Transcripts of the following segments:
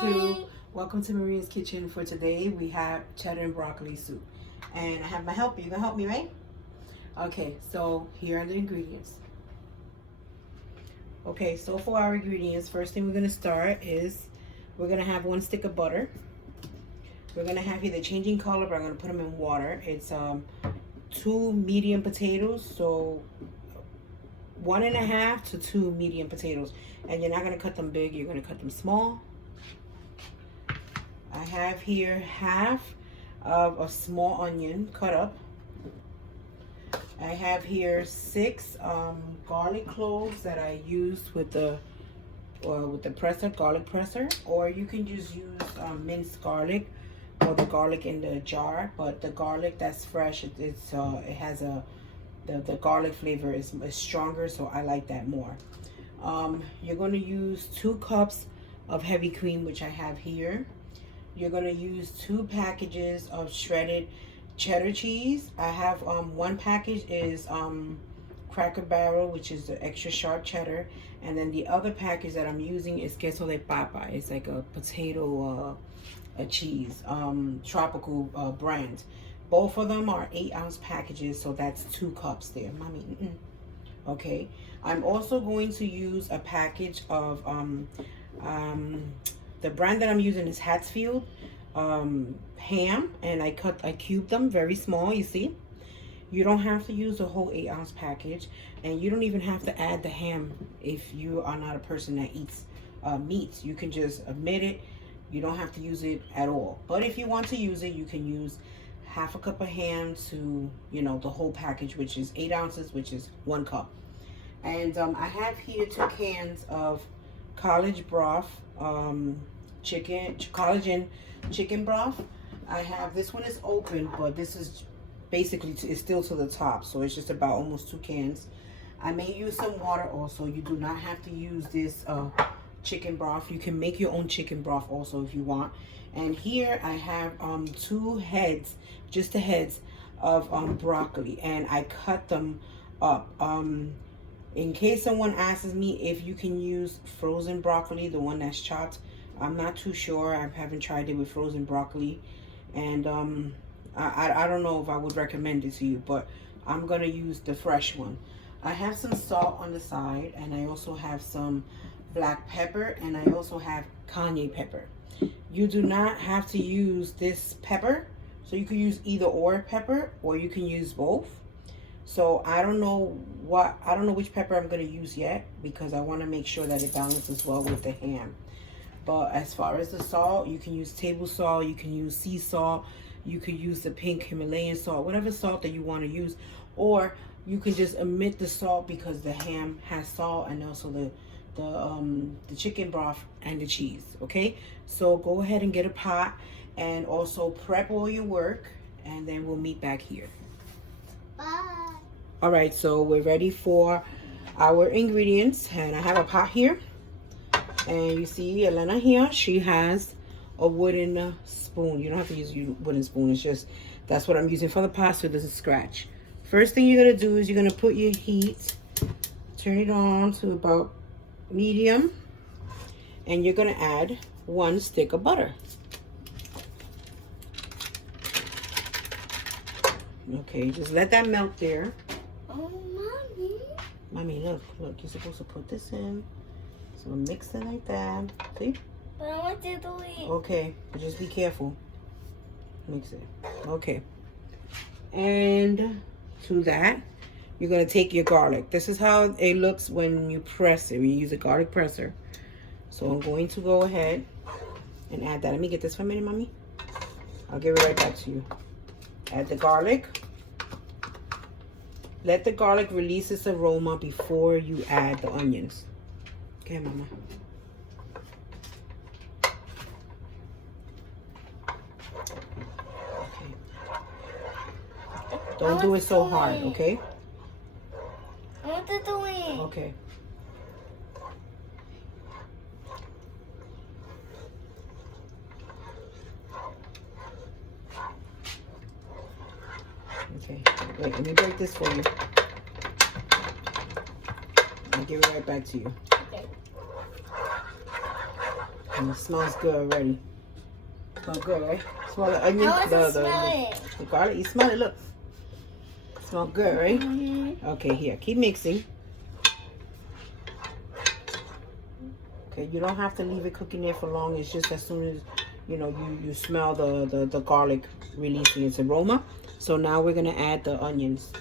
YouTube. Welcome to Maria's Kitchen. For today, we have cheddar and broccoli soup. And I have my helper. You gonna help me, right? Okay, so here are the ingredients. Okay, so for our ingredients, first thing we're gonna start is we're gonna have 1 stick of butter. We're gonna have here the changing color, but I'm gonna put them in water. It's 2 medium potatoes, so 1.5 to 2 medium potatoes. And you're not gonna cut them big, you're gonna cut them small. I have here half of a small onion cut up. I have here 6 garlic cloves that I used with the presser, garlic presser, or you can just use minced garlic or the garlic in the jar. But the garlic that's fresh, it has the garlic flavor is stronger, so I like that more. You're going to use 2 cups of heavy cream, which I have here. You're going to use 2 packages of shredded cheddar cheese. I have 1 package is Cracker Barrel, which is the extra sharp cheddar, and then the other package that I'm using is queso de papa. It's like a potato a cheese, tropical brand. Both of them are 8-ounce packages, so that's 2 cups there, mommy. Okay, I'm also going to use a package of the brand that I'm using is Hatfield ham, and I cubed them very small. You see, you don't have to use the whole 8-ounce package, and you don't even have to add the ham if you are not a person that eats meat. You can just omit it. You don't have to use it at all. But if you want to use it, you can use half a cup of ham to, you know, the whole package, which is 8 ounces, which is 1 cup. And I have here 2 cans of college broth, collagen chicken broth. I have, this one is open, but this is basically it's still to the top, so it's just about almost 2 cans. I may use some water also. You do not have to use this chicken broth. You can make your own chicken broth also if you want. And here I have 2 heads, just the heads of broccoli, and I cut them up. In case someone asks me if you can use frozen broccoli, the one that's chopped, I'm not too sure. I haven't tried it with frozen broccoli, and I don't know if I would recommend it to you, but I'm gonna use the fresh one. I have some salt on the side, and I also have some black pepper, and I also have cayenne pepper. You do not have to use this pepper, so you can use either or pepper, or you can use both. So I don't know which pepper I'm going to use yet, because I want to make sure that it balances well with the ham. But as far as the salt, you can use table salt, you can use sea salt, you could use the pink Himalayan salt, whatever salt that you want to use, or you can just omit the salt because the ham has salt, and also the chicken broth and the cheese. Okay, so go ahead and get a pot, and also prep all your work, and then we'll meet back here. Bye. All right, so we're ready for our ingredients, and I have a pot here, and you see Elena here, she has a wooden spoon. You don't have to use a wooden spoon, it's just that's what I'm using for the pot, so it doesn't scratch. First thing you're gonna do is you're gonna put your heat, turn it on to about medium, and you're gonna add 1 stick of butter. Okay, just let that melt there. Oh, mommy. Mommy, look, you're supposed to put this in. So mix it like that. See? But I want to do it. Okay, but just be careful. Mix it. Okay. And to that, you're going to take your garlic. This is how it looks when you press it, when you use a garlic presser. So I'm going to go ahead and add that. Let me get this for a minute, Mommy. I'll give it right back to you. Add the garlic. Let the garlic release its aroma before you add the onions. Okay, Mama. Okay. Don't do it so hard, okay? I want to do it. Okay. Okay, wait, let me break this for you. I'll give it right back to you. Okay. And it smells good already. Smells good, right? Smell the onion, I want to smell it. the garlic. You smell it, look. Smells good, right? Mm-hmm. Okay, here, keep mixing. Okay, you don't have to leave it cooking there for long. It's just as soon as, you know, you smell the garlic releasing its aroma. So now we're gonna add the onions.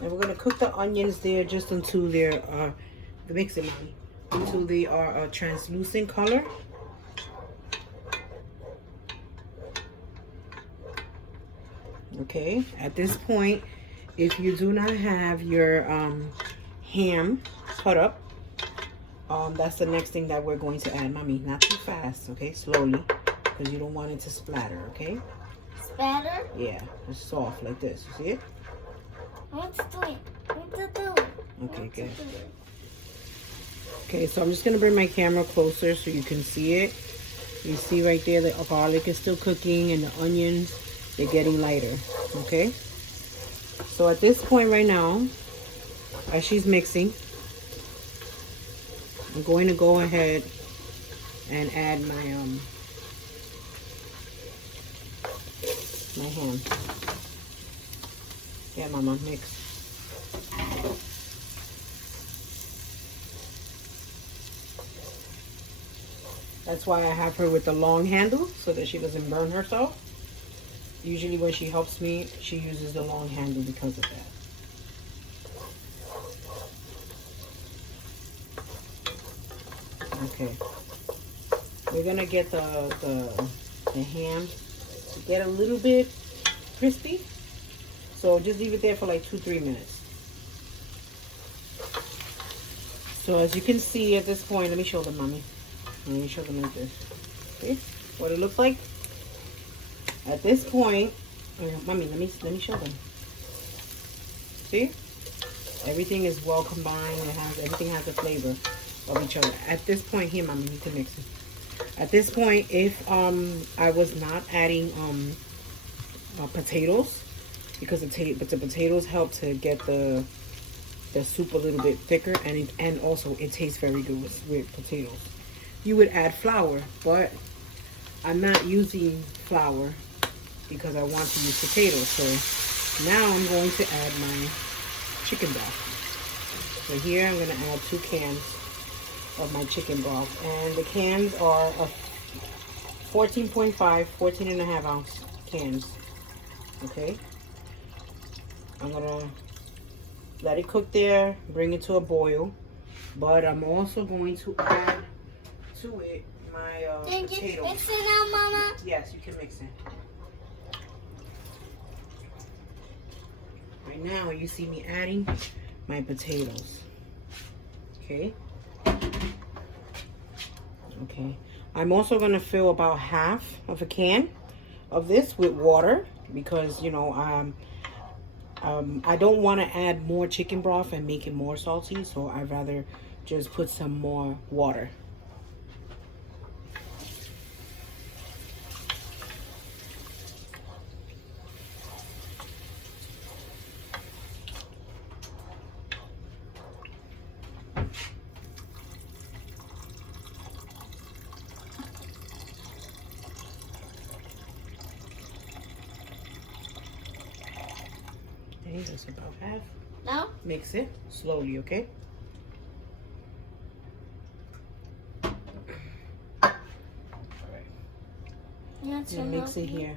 And we're gonna cook the onions there just until they're, mix it, mommy, until they are a translucent color. Okay, at this point, if you do not have your ham cut up, that's the next thing that we're going to add. Mommy, not too fast, okay? Slowly, because you don't want it to splatter, okay? Spatter? Yeah, it's soft like this. You see it? I want to do it. I want to do it. Okay, good. Okay, so I'm just gonna bring my camera closer so you can see it. You see right there, the garlic is still cooking and the onions, they're getting lighter, okay? So at this point right now, as she's mixing, I'm going to go ahead and add my ham. Yeah, Mama, mix. That's why I have her with the long handle, so that she doesn't burn herself. Usually when she helps me, she uses the long handle because of that. Okay. We're gonna get the ham to get a little bit crispy. So just leave it there for like 2-3 minutes. So as you can see at this point, let me show them, Mommy. Let me show them like this. See what it looks like? At this point, Mommy, let me show them. See? Everything is well combined. Everything has a flavor of each other. At this point here, Mommy, you can mix it. At this point, if I was not adding potatoes, because the potatoes help to get the soup a little bit thicker, and also it tastes very good with potatoes. You would add flour, but I'm not using flour because I want to use potatoes. So now I'm going to add my chicken broth. So here I'm going to add 2 cans of my chicken broth, and the cans are 14.5 ounce cans. Okay, I'm gonna let it cook there, bring it to a boil, but I'm also going to add to it my potatoes. Can you mix it now, Mama? Yes, you can mix it. Right now, you see me adding my potatoes. Okay. Okay. I'm also going to fill about half of a can of this with water because, you know, I don't want to add more chicken broth and make it more salty, so I'd rather just put some more water. Okay, that's about half. No? Mix it slowly, okay? Yeah, Mix it here.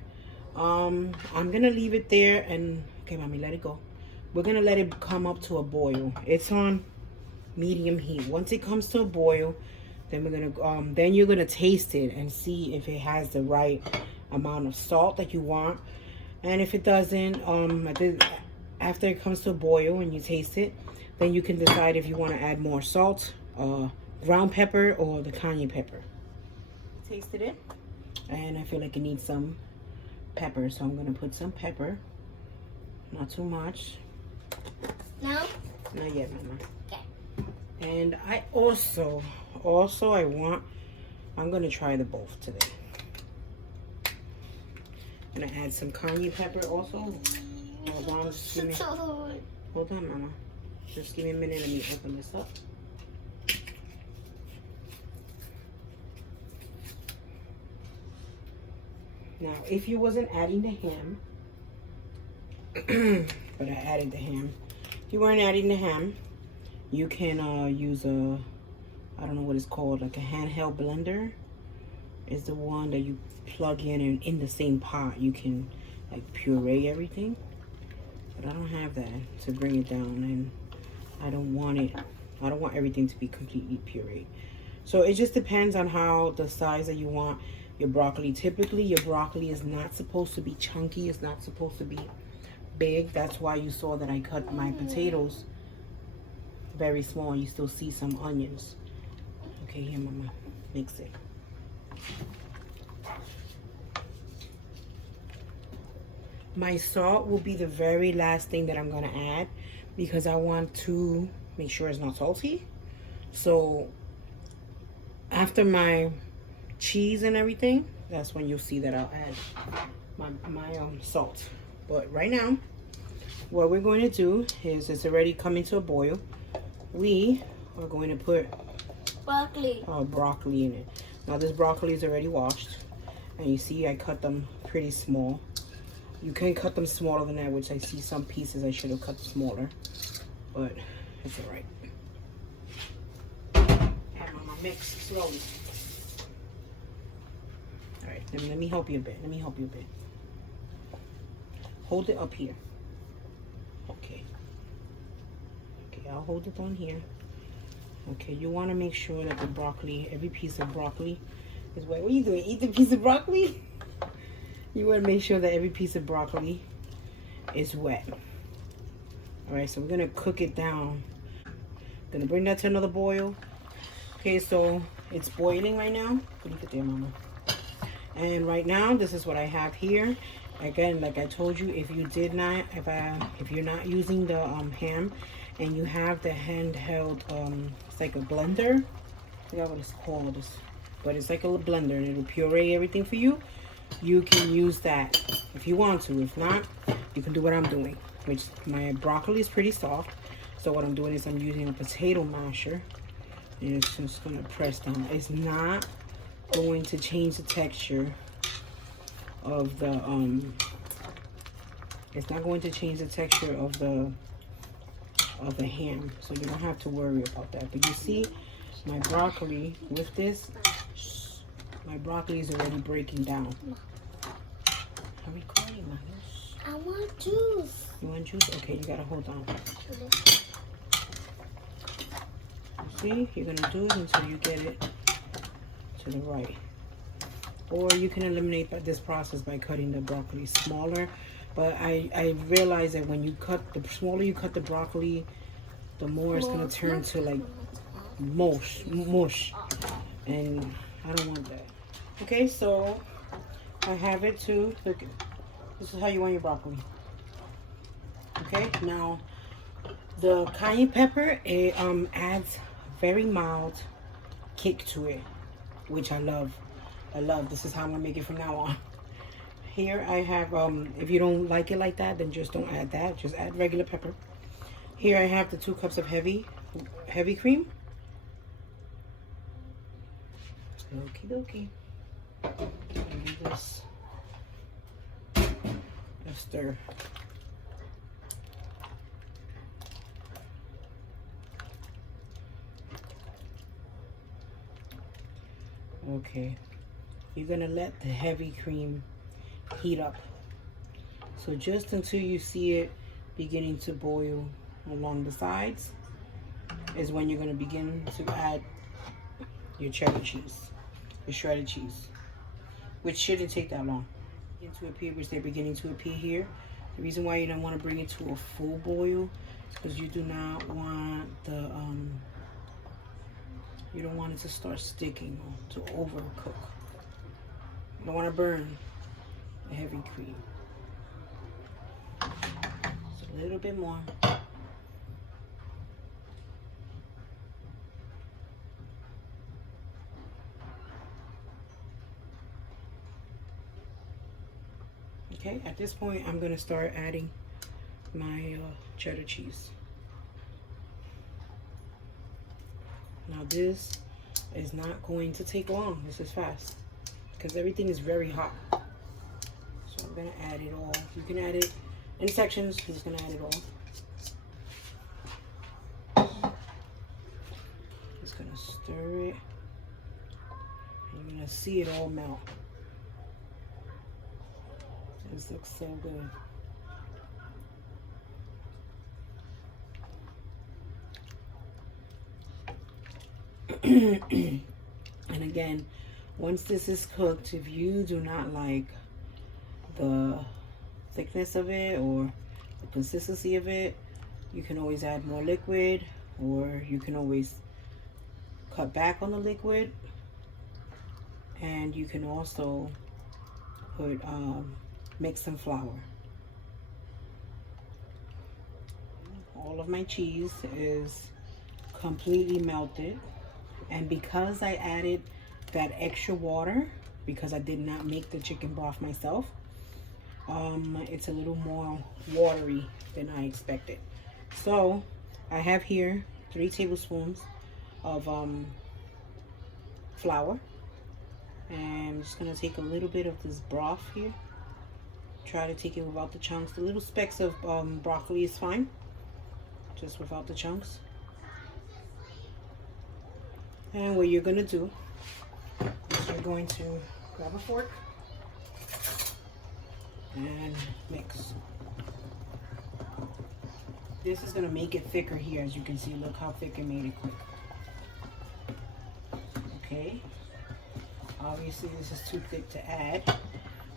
I'm gonna leave it there and okay, Mommy, let it go. We're gonna let it come up to a boil. It's on medium heat. Once it comes to a boil, then we're gonna then you're gonna taste it and see if it has the right amount of salt that you want. And if it doesn't, after it comes to a boil and you taste it, then you can decide if you want to add more salt, ground pepper, or the cayenne pepper. Tasted it, and I feel like it needs some pepper, so I'm gonna put some pepper. Not too much. No? Not yet, Mama. Okay. And I also I'm gonna try the both today. I'm gonna add some cayenne pepper also. Hold on, hold on, Mama. Just give me a minute. Let me open this up. Now, if you wasn't adding the ham, but I added the ham. If you weren't adding the ham, you can use a, I don't know what it's called, like a handheld blender. Is the one that you plug in, and in the same pot you can like puree everything. But I don't have that to bring it down, and I don't want everything to be completely pureed. So it just depends on how the size that you want your broccoli. Typically your broccoli is not supposed to be chunky, it's not supposed to be big. That's why you saw that I cut my potatoes very small. You still see some onions. Okay, here mama, mix it. My salt will be the very last thing that I'm gonna add, because I want to make sure it's not salty. So after my cheese and everything, that's when you'll see that I'll add my salt. But right now, what we're going to do is, it's already coming to a boil. We are going to put broccoli in it. Now this broccoli is already washed, and you see I cut them pretty small. You can cut them smaller than that, which I see some pieces I should have cut smaller, but it's all right. And mama, mix slowly. All right, let me help you a bit. Let me help you a bit. Hold it up here. Okay. Okay, I'll hold it down here. Okay, you want to make sure that the broccoli, every piece of broccoli is wet. What are you doing? Eat the piece of broccoli? You want to make sure that every piece of broccoli is wet. All right, so we're going to cook it down. Going to bring that to another boil. Okay, so it's boiling right now. Leave it there, mama. And right now, this is what I have here. Again, like I told you, if you did not, if you're not using the ham, and you have the handheld, it's like a blender. I forgot what it's called, but it's like a little blender, and it'll puree everything for you. You can use that if you want to. If not, you can do what I'm doing, which my broccoli is pretty soft. So what I'm doing is I'm using a potato masher, and it's just gonna press down. It's not going to change the texture of the it's not going to change the texture of the ham, so you don't have to worry about that. But you see my broccoli with this, my broccoli is already breaking down. Are we crying, Mama? I want juice. You want juice? Okay, you gotta hold on. You see, you're gonna do it until you get it to the right. Or you can eliminate this process by cutting the broccoli smaller. But I realize that when you cut, the smaller you cut the broccoli, the more it's going to turn to like mush. And I don't want that. Okay, so I have it too. Look, this is how you want your broccoli. Okay, now the cayenne pepper, it adds very mild kick to it, which I love. This is how I'm gonna make it from now on. Here I have, if you don't like it like that, then just don't add that. Just add regular pepper. Here I have the 2 cups of heavy cream. Okie dokie. Give this a stir. Okay. You're gonna let the heavy cream heat up. So just until you see it beginning to boil along the sides is when you're gonna begin to add your cheddar cheese, your shredded cheese, which shouldn't take that long. Into appear, which they're beginning to appear here. The reason why you don't want to bring it to a full boil is because you do not want the you don't want it to start sticking or to overcook. You don't want to burn the heavy cream. Just a little bit more. Okay, at this point, I'm going to start adding my cheddar cheese. Now this is not going to take long. This is fast because everything is very hot. So I'm gonna add it all. You can add it in sections. I'm just gonna add it all. Just gonna stir it. And you're gonna see it all melt. This looks so good. And again, once this is cooked, if you do not like the thickness of it or the consistency of it, you can always add more liquid, or you can always cut back on the liquid. And you can also put mix some flour. All of my cheese is completely melted, and because I added that extra water, because I did not make the chicken broth myself, it's a little more watery than I expected. So I have here 3 tablespoons of flour, and I'm just gonna take a little bit of this broth here. Try to take it without the chunks. The little specks of broccoli is fine, just without the chunks. And what you're gonna do is you're going to grab a fork and mix. This is gonna make it thicker here. As you can see, look how thick it made it quick. Okay, obviously this is too thick to add,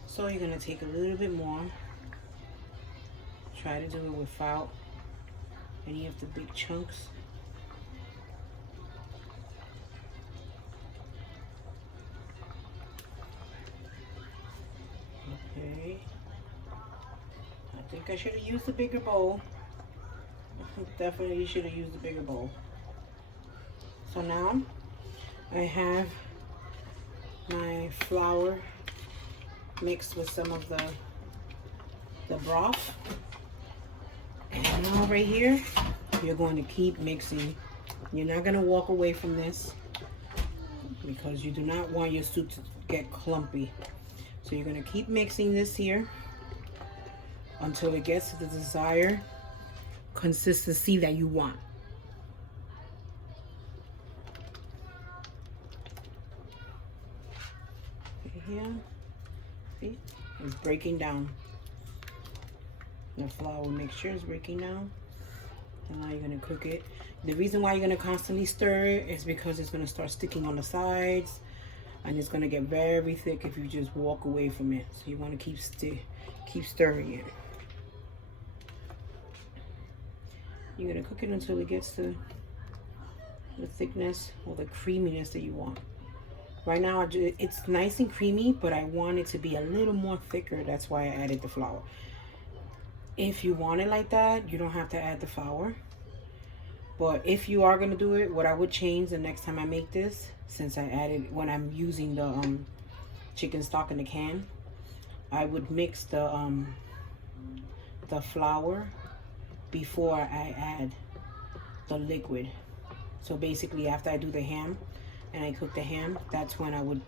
so you're gonna take a little bit more. Try to do it without any of the big chunks. Okay, I think I should have used a bigger bowl. Definitely should have used a bigger bowl. So now I have my flour mixed with some of the broth. And now right here, you're going to keep mixing. You're not going to walk away from this, because you do not want your soup to get clumpy. So you're going to keep mixing this here until it gets to the desired consistency that you want. Here, see, it's breaking down. The flour mixture is breaking down, and now you're gonna cook it. The reason why you're gonna constantly stir it is because it's gonna start sticking on the sides, and it's gonna get very thick if you just walk away from it. So you want to keep stirring it. You're gonna cook it until it gets to the thickness or the creaminess that you want. Right now, it's nice and creamy, but I want it to be a little more thicker. That's why I added the flour. If you want it like that, you don't have to add the flour. But if you are gonna do it, what I would change the next time I make this, since I added, when I'm using the chicken stock in the can, I would mix the flour before I add the liquid. So basically, after I do the ham and I cook the ham, that's when I would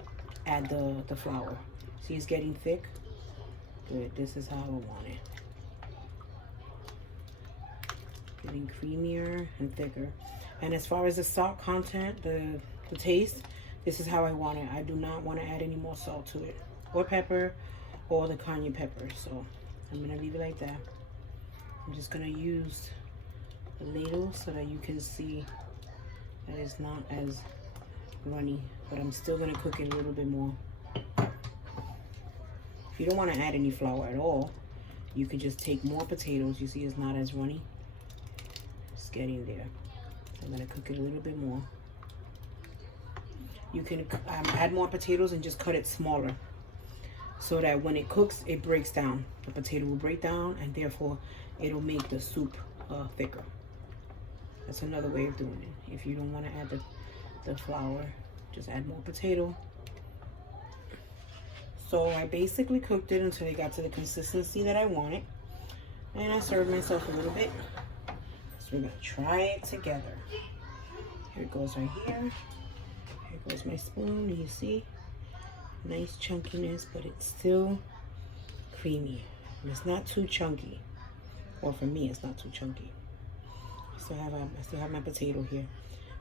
add the flour. See, it's getting thick. Good. This is how I want it. Getting creamier and thicker. And as far as the salt content, the taste, this is how I want it. I do not want to add any more salt to it, or pepper, or the cayenne pepper. So I'm gonna leave it like that. I'm just gonna use the ladle so that you can see that it's not as runny, but I'm still gonna cook it a little bit more. If you don't want to add any flour at all, you could just take more potatoes. You see, it's not as runny. It's getting there. I'm gonna cook it a little bit more. You can add more potatoes and just cut it smaller, so that when it cooks, it breaks down. The potato will break down, and therefore it'll make the soup thicker. That's another way of doing it. If you don't want to add the flour, just add more potato. So I basically cooked it until it got to the consistency that I wanted, and I served myself a little bit. So we're gonna try it together. Here it goes right here. Here goes my spoon. Do you see? Nice chunkiness, but it's still creamy. And it's not too chunky. Or for me, it's not too chunky. I still have my potato here.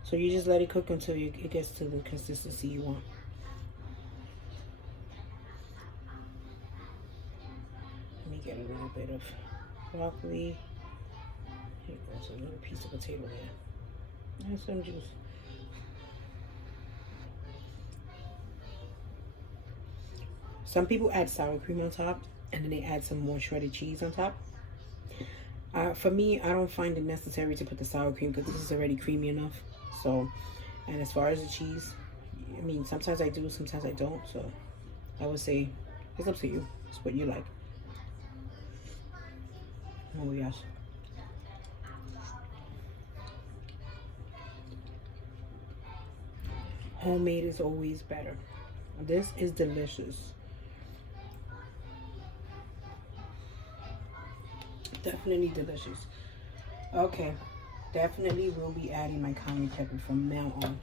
So you just let it cook until it gets to the consistency you want. Let me get a little bit of broccoli. Here goes a little piece of potato there. And some juice. Some people add sour cream on top, and then they add some more shredded cheese on top. For me, I don't find it necessary to put the sour cream because this is already creamy enough. So, and as far as the cheese, I mean, sometimes I do, sometimes I don't. So, I would say it's up to you. It's what you like. Oh yes. Homemade is always better. This is delicious. Definitely delicious. Okay, definitely will be adding my cayenne pepper from now on.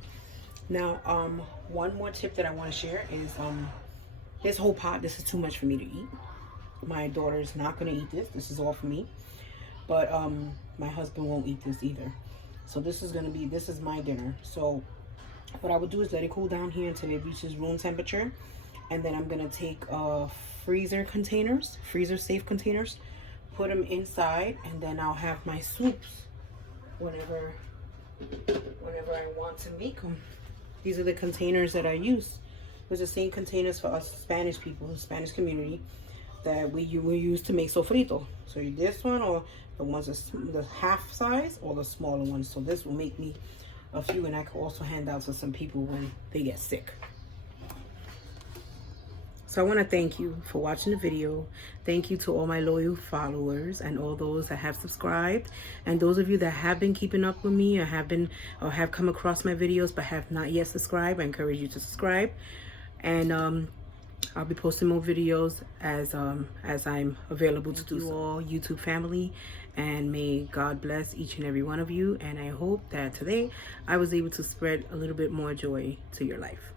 Now, one more tip that I want to share is this whole pot. This is too much for me to eat. My daughter's not gonna eat this. This is all for me. But my husband won't eat this either. So this is my dinner. So what I would do is let it cool down here until it reaches room temperature, and then I'm gonna take freezer safe containers, put them inside, and then I'll have my soups whenever I want to make them. These are the containers that I use. Those are the same containers for us Spanish people, the Spanish community, that we use to make sofrito. So this one, or the ones the half size, or the smaller ones. So this will make me a few, and I can also hand out to some people when they get sick. So I want to thank you for watching the video. Thank you to all my loyal followers and all those that have subscribed, and those of you that have been keeping up with me or have come across my videos but have not yet subscribed. I encourage you to subscribe, and I'll be posting more videos as I'm available to do so. All YouTube family, and may God bless each and every one of you, and I hope that today I was able to spread a little bit more joy to your life.